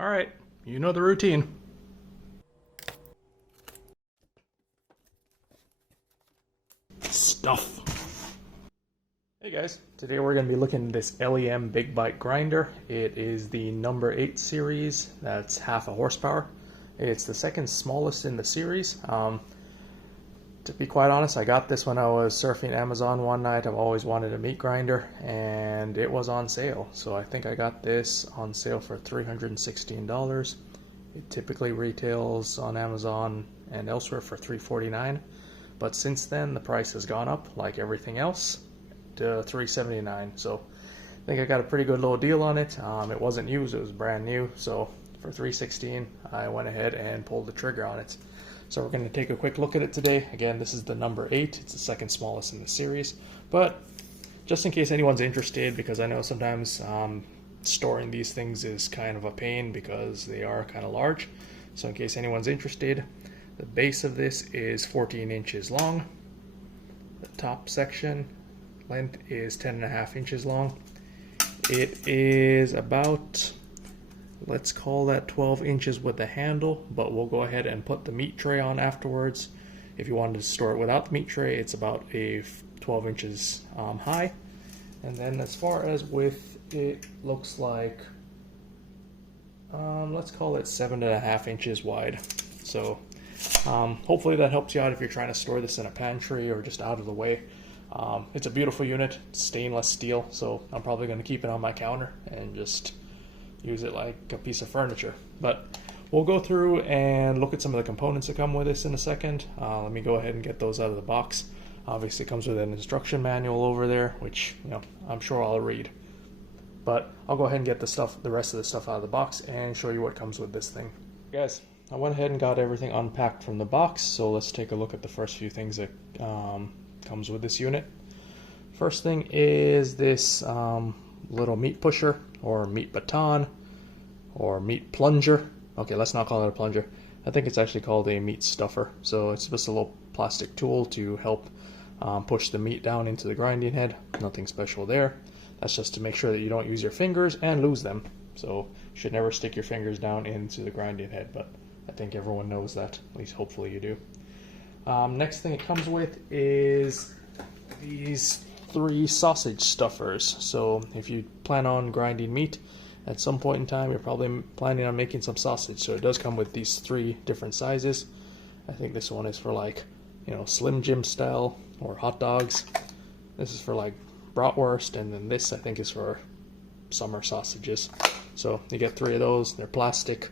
All right, you know the routine. Stuff. Hey guys, today we're going to be looking at this LEM Big Bite grinder. It is the number 8 series, that's half a horsepower. It's the second smallest in the series. To be quite honest, I got this when I was surfing Amazon one night. I've always wanted a meat grinder and it was on sale. So I think I got this on sale for $316. It typically retails on Amazon and elsewhere for $349. But since then the price has gone up like everything else to $379. So I think I got a pretty good little deal on it. It wasn't used, it was brand new. So for $316 I went ahead and pulled the trigger on it. So we're going to take a quick look at it today. Again, this is the number 8. It's the second smallest in the series. But just in case anyone's interested, because I know sometimes storing these things is kind of a pain because they are kind of large. So in case anyone's interested, the base of this is 14 inches long. The top section length is 10.5 inches long. It is about, let's call that 12 inches with the handle, but we'll go ahead and put the meat tray on afterwards. If you wanted to store it without the meat tray, it's about a 12 inches high. And then as far as width, it looks like, let's call it 7.5 inches wide. So hopefully that helps you out if you're trying to store this in a pantry or just out of the way. It's a beautiful unit, stainless steel, so I'm probably going to keep it on my counter and just use it like a piece of furniture. But we'll go through and look at some of the components that come with this in a second. Let me go ahead and get those out of the box. Obviously it comes with an instruction manual over there, which I'm sure I'll read. But I'll go ahead and get the rest of the stuff out of the box and show you what comes with this thing. Guys, I went ahead and got everything unpacked from the box, so let's take a look at the first few things that comes with this unit. First thing is this little meat pusher or meat baton or meat plunger. Okay, let's not call it a plunger. I think it's actually called a meat stuffer. So it's just a little plastic tool to help push the meat down into the grinding head. Nothing special there. That's just to make sure that you don't use your fingers and lose them. So you should never stick your fingers down into the grinding head, but I think everyone knows that, at least hopefully you do. Next thing it comes with is these 3 sausage stuffers. So if you plan on grinding meat at some point in time, you're probably planning on making some sausage. So it does come with these 3 different sizes. I think this one is for like, Slim Jim style or hot dogs. This is for like bratwurst, and then this I think is for summer sausages. So you get 3 of those. They're plastic.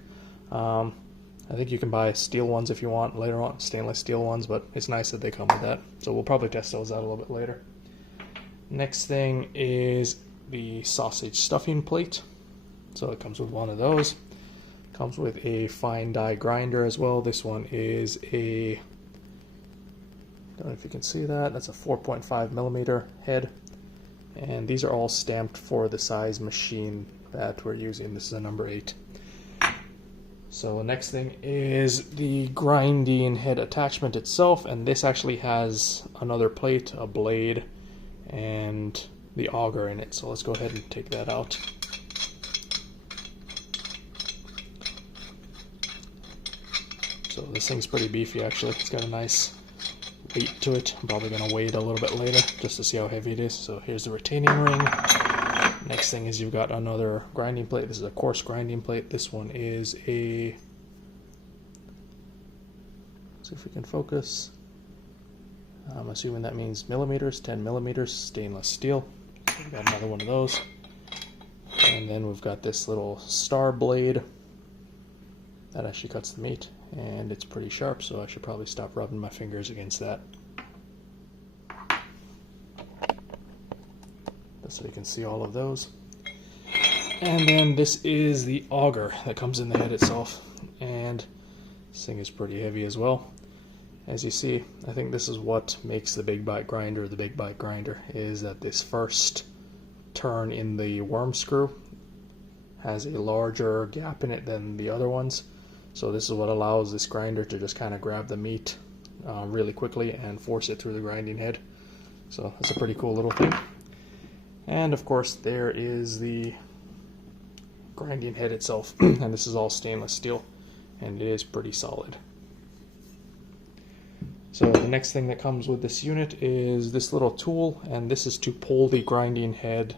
I think you can buy steel ones if you want later on, stainless steel ones, but it's nice that they come with that. So we'll probably test those out a little bit later. Next thing is the sausage stuffing plate. So it comes with one of those. Comes with a fine die grinder as well. This one is a, don't know if you can see that, that's a 4.5 millimeter head. And these are all stamped for the size machine that we're using. This is a number 8. So next thing is the grinding head attachment itself, and this actually has another plate, a blade, and the auger in it. So let's go ahead and take that out. So this thing's pretty beefy actually. It's got a nice weight to it. I'm probably going to weigh it a little bit later just to see how heavy it is. So here's the retaining ring. Next thing is you've got another grinding plate. This is a coarse grinding plate. This one is a, see if we can focus. I'm assuming that means millimeters, 10 millimeters, stainless steel. So we've got another one of those. And then we've got this little star blade that actually cuts the meat. And it's pretty sharp, so I should probably stop rubbing my fingers against that. So you can see all of those. And then this is the auger that comes in the head itself, and this thing is pretty heavy as well. As you see, I think this is what makes the Big Bite grinder the Big Bite grinder, is that this first turn in the worm screw has a larger gap in it than the other ones. So this is what allows this grinder to just kind of grab the meat really quickly and force it through the grinding head. So that's a pretty cool little thing. And of course there is the grinding head itself. And this is all stainless steel, and it is pretty solid. So the next thing that comes with this unit is this little tool, and this is to pull the grinding head,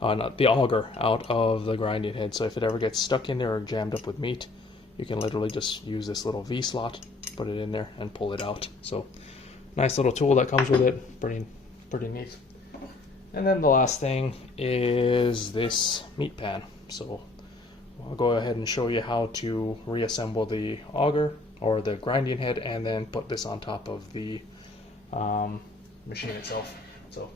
not the auger, out of the grinding head. So if it ever gets stuck in there or jammed up with meat, you can literally just use this little V slot, put it in there, and pull it out. So nice little tool that comes with it, pretty neat. And then the last thing is this meat pan. So I'll go ahead and show you how to reassemble the auger or the grinding head, and then put this on top of the machine itself. So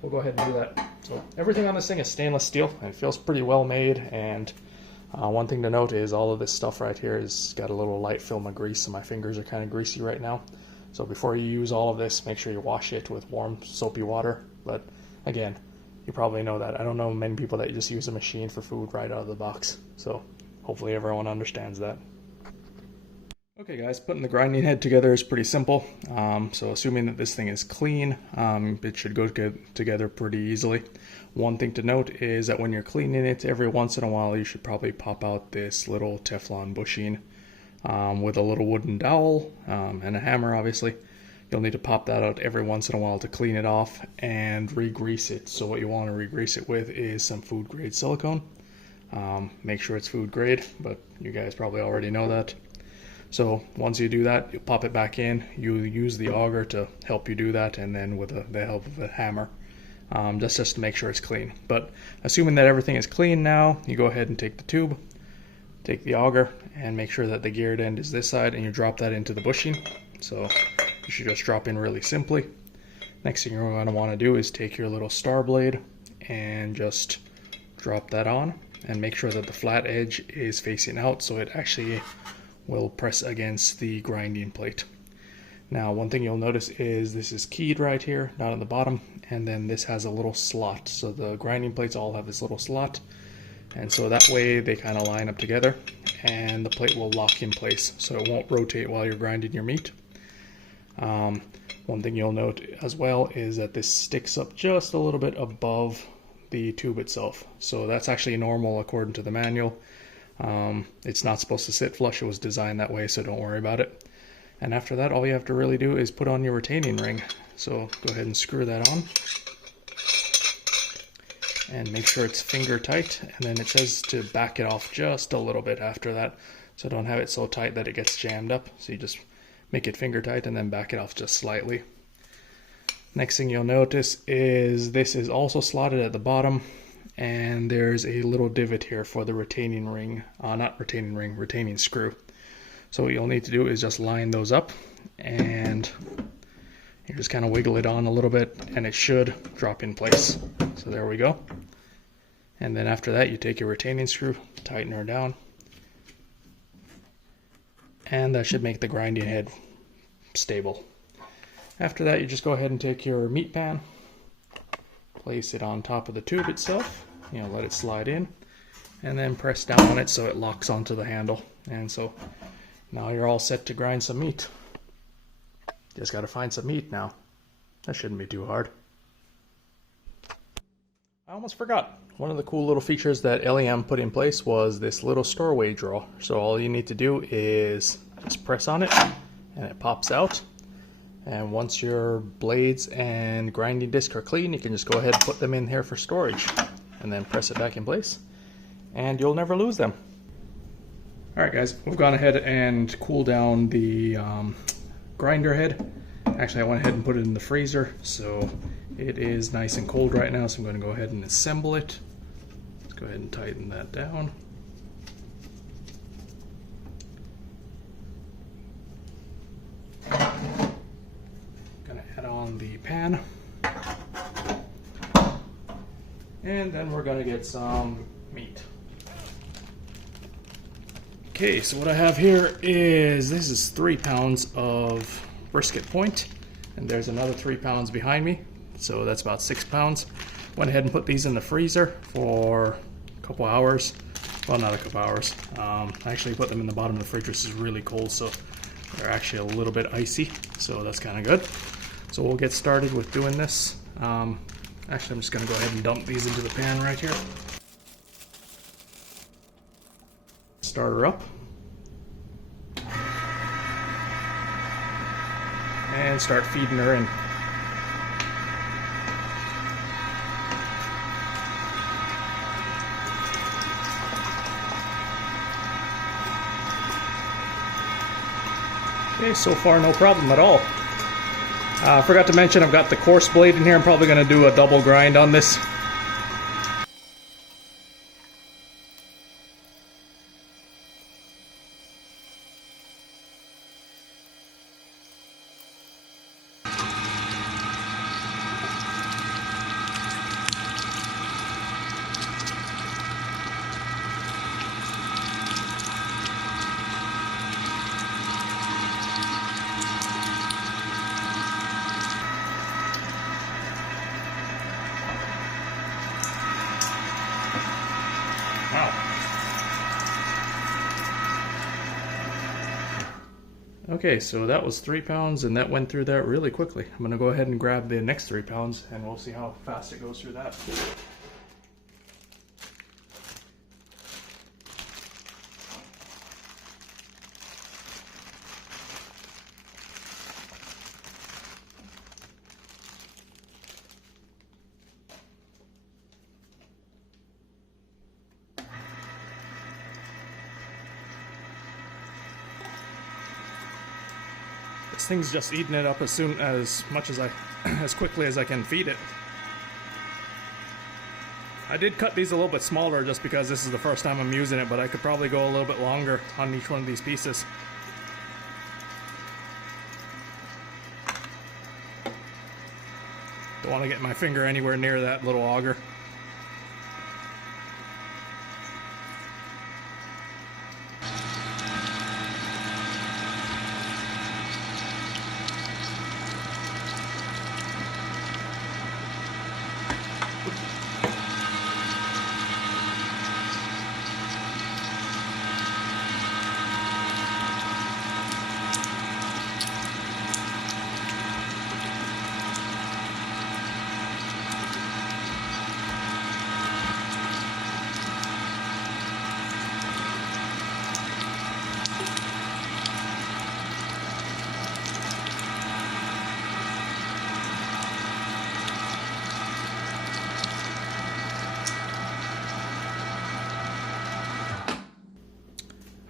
we'll go ahead and do that. So everything on this thing is stainless steel, and it feels pretty well made. And one thing to note is all of this stuff right here has got a little light film of grease, so my fingers are kind of greasy right now. So before you use all of this, make sure you wash it with warm soapy water. But again, you probably know that. I don't know many people that just use a machine for food right out of the box. So hopefully everyone understands that. Okay guys, putting the grinding head together is pretty simple. So assuming that this thing is clean, it should go together pretty easily. One thing to note is that when you're cleaning it, every once in a while you should probably pop out this little Teflon bushing with a little wooden dowel and a hammer, obviously. You'll need to pop that out every once in a while to clean it off and re-grease it. So what you want to re-grease it with is some food grade silicone. Make sure it's food grade, but you guys probably already know that. So once you do that, you pop it back in. You use the auger to help you do that, and then with the help of a hammer, just to make sure it's clean. But assuming that everything is clean now, you go ahead and take the tube, take the auger, and make sure that the geared end is this side, and you drop that into the bushing. So you should just drop in really simply. Next thing you're going to want to do is take your little star blade and just drop that on, and make sure that the flat edge is facing out so it actually will press against the grinding plate. Now one thing you'll notice is this is keyed right here down at the bottom, and then this has a little slot. So the grinding plates all have this little slot, and so that way they kind of line up together and the plate will lock in place so it won't rotate while you're grinding your meat. One thing you'll note as well is that this sticks up just a little bit above the tube itself. So that's actually normal according to the manual. It's not supposed to sit flush. It was designed that way, so don't worry about it. And after that, all you have to really do is put on your retaining ring. So go ahead and screw that on and make sure it's finger tight, and then it says to back it off just a little bit after that. So don't have it so tight that it gets jammed up. So you just make it finger tight and then back it off just slightly. Next thing you'll notice is this is also slotted at the bottom, and there's a little divot here for the retaining ring, retaining screw. So what you'll need to do is just line those up, and you just kind of wiggle it on a little bit, and it should drop in place. So there we go. And then after that, you take your retaining screw, tighten her down, and that should make the grinding head stable. After that, you just go ahead and take your meat pan, place it on top of the tube itself, let it slide in, and then press down on it so it locks onto the handle. And so now you're all set to grind some meat. Just got to find some meat now. That shouldn't be too hard. I almost forgot. One of the cool little features that LEM put in place was this little storeway drawer. So all you need to do is just press on it and it pops out. And once your blades and grinding disc are clean, you can just go ahead and put them in here for storage, and then press it back in place, and you'll never lose them. Alright guys, we've gone ahead and cooled down the grinder head. Actually, I went ahead and put it in the freezer, so it is nice and cold right now, so I'm going to go ahead and assemble it. Let's go ahead and tighten that down. The pan, and then we're gonna get some meat. Okay, so what I have here is, this is 3 pounds of brisket point, and there's another 3 pounds behind me, so that's about 6 pounds. Went ahead and put these in the freezer for a couple hours. Well, not a couple hours. I actually put them in the bottom of the fridge, which is really cold, so they're actually a little bit icy, so that's kind of good. So we'll get started with doing this. Actually, I'm just going to go ahead and dump these into the pan right here. Start her up. And start feeding her in. Okay, so far no problem at all. I forgot to mention I've got the coarse blade in here. I'm probably going to do a double grind on this. Okay, so that was 3 pounds, and that went through that really quickly. I'm going to go ahead and grab the next 3 pounds, and we'll see how fast it goes through that. This thing's just eating it up as quickly as I can feed it. I did cut these a little bit smaller just because this is the first time I'm using it, but I could probably go a little bit longer on each one of these pieces. Don't want to get my finger anywhere near that little auger.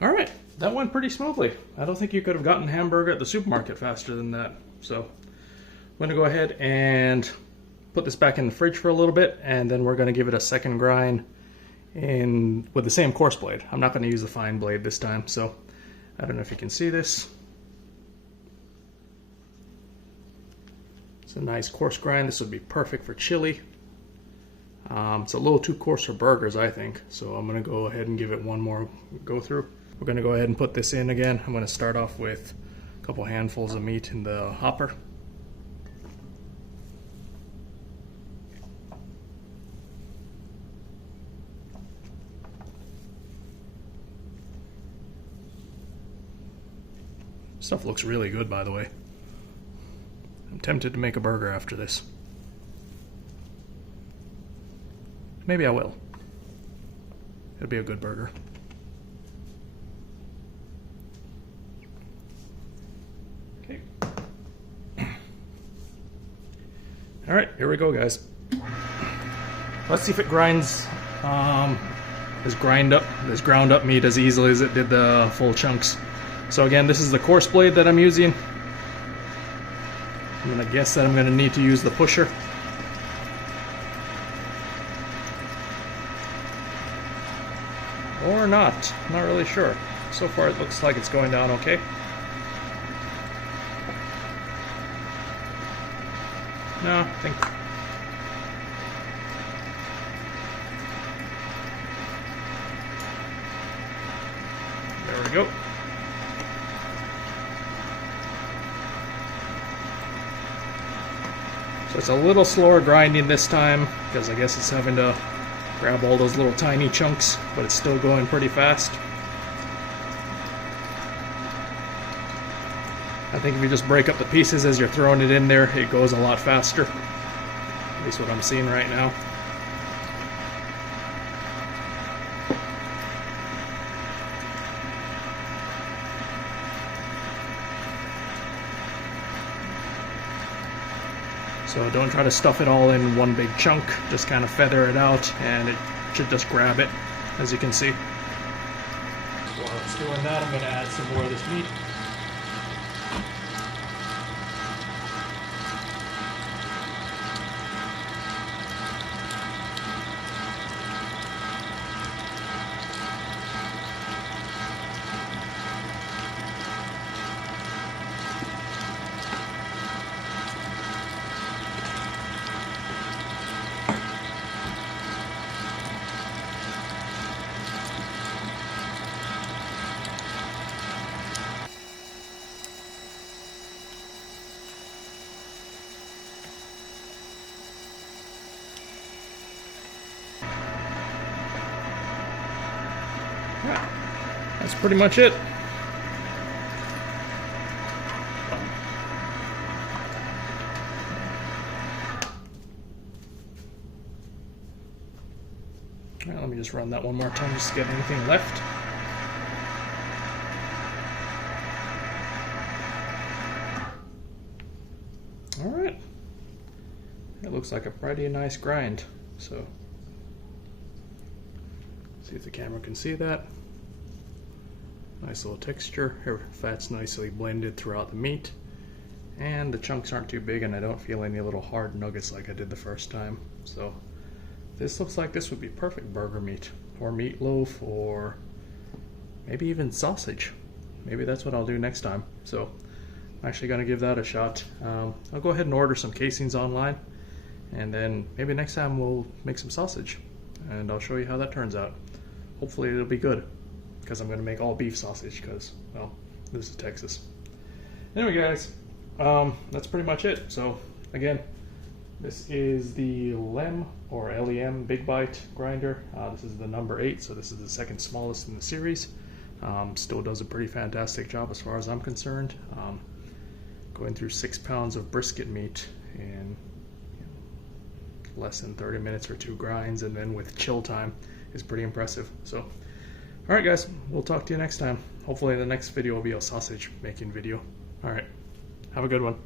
Alright, that went pretty smoothly. I don't think you could have gotten a hamburger at the supermarket faster than that. So I'm going to go ahead and put this back in the fridge for a little bit, and then we're going to give it a second grind with the same coarse blade. I'm not going to use the fine blade this time, so I don't know if you can see this. It's a nice coarse grind. This would be perfect for chili. It's a little too coarse for burgers, I think, so I'm going to go ahead and give it one more go through. We're going to go ahead and put this in again. I'm going to start off with a couple handfuls of meat in the hopper. Stuff looks really good, by the way. I'm tempted to make a burger after this. Maybe I will. It'll be a good burger. Okay. Alright, here we go, guys. Let's see if it grinds this ground up meat as easily as it did the full chunks. So again, this is the coarse blade that I'm using. I'm going to guess that I'm going to need to use the pusher. Or not. I'm not really sure. So far it looks like it's going down okay. No, I think... There we go. So it's a little slower grinding this time, because I guess it's having to grab all those little tiny chunks, but it's still going pretty fast. I think if you just break up the pieces as you're throwing it in there, it goes a lot faster. At least what I'm seeing right now. So don't try to stuff it all in one big chunk, just kind of feather it out and it should just grab it, as you can see. While it's doing that, I'm going to add some more of this meat. That's pretty much it. All right, let me just run that one more time just to get anything left. All right. It looks like a pretty nice grind. So, see if the camera can see that. Nice little texture. Fat's nicely blended throughout the meat. And the chunks aren't too big and I don't feel any little hard nuggets like I did the first time. So this looks like this would be perfect burger meat or meatloaf or maybe even sausage. Maybe that's what I'll do next time. So I'm actually going to give that a shot. I'll go ahead and order some casings online and then maybe next time we'll make some sausage and I'll show you how that turns out. Hopefully it'll be good because I'm going to make all beef sausage because, well, this is Texas. Anyway guys, that's pretty much it. So again, this is the LEM or LEM Big Bite grinder. This is the number 8, so this is the second smallest in the series. Still does a pretty fantastic job as far as I'm concerned. Going through 6 pounds of brisket meat in less than 30 minutes for 2 grinds, and then with chill time is pretty impressive. So, all right guys, we'll talk to you next time. Hopefully the next video will be a sausage making video. All right, have a good one.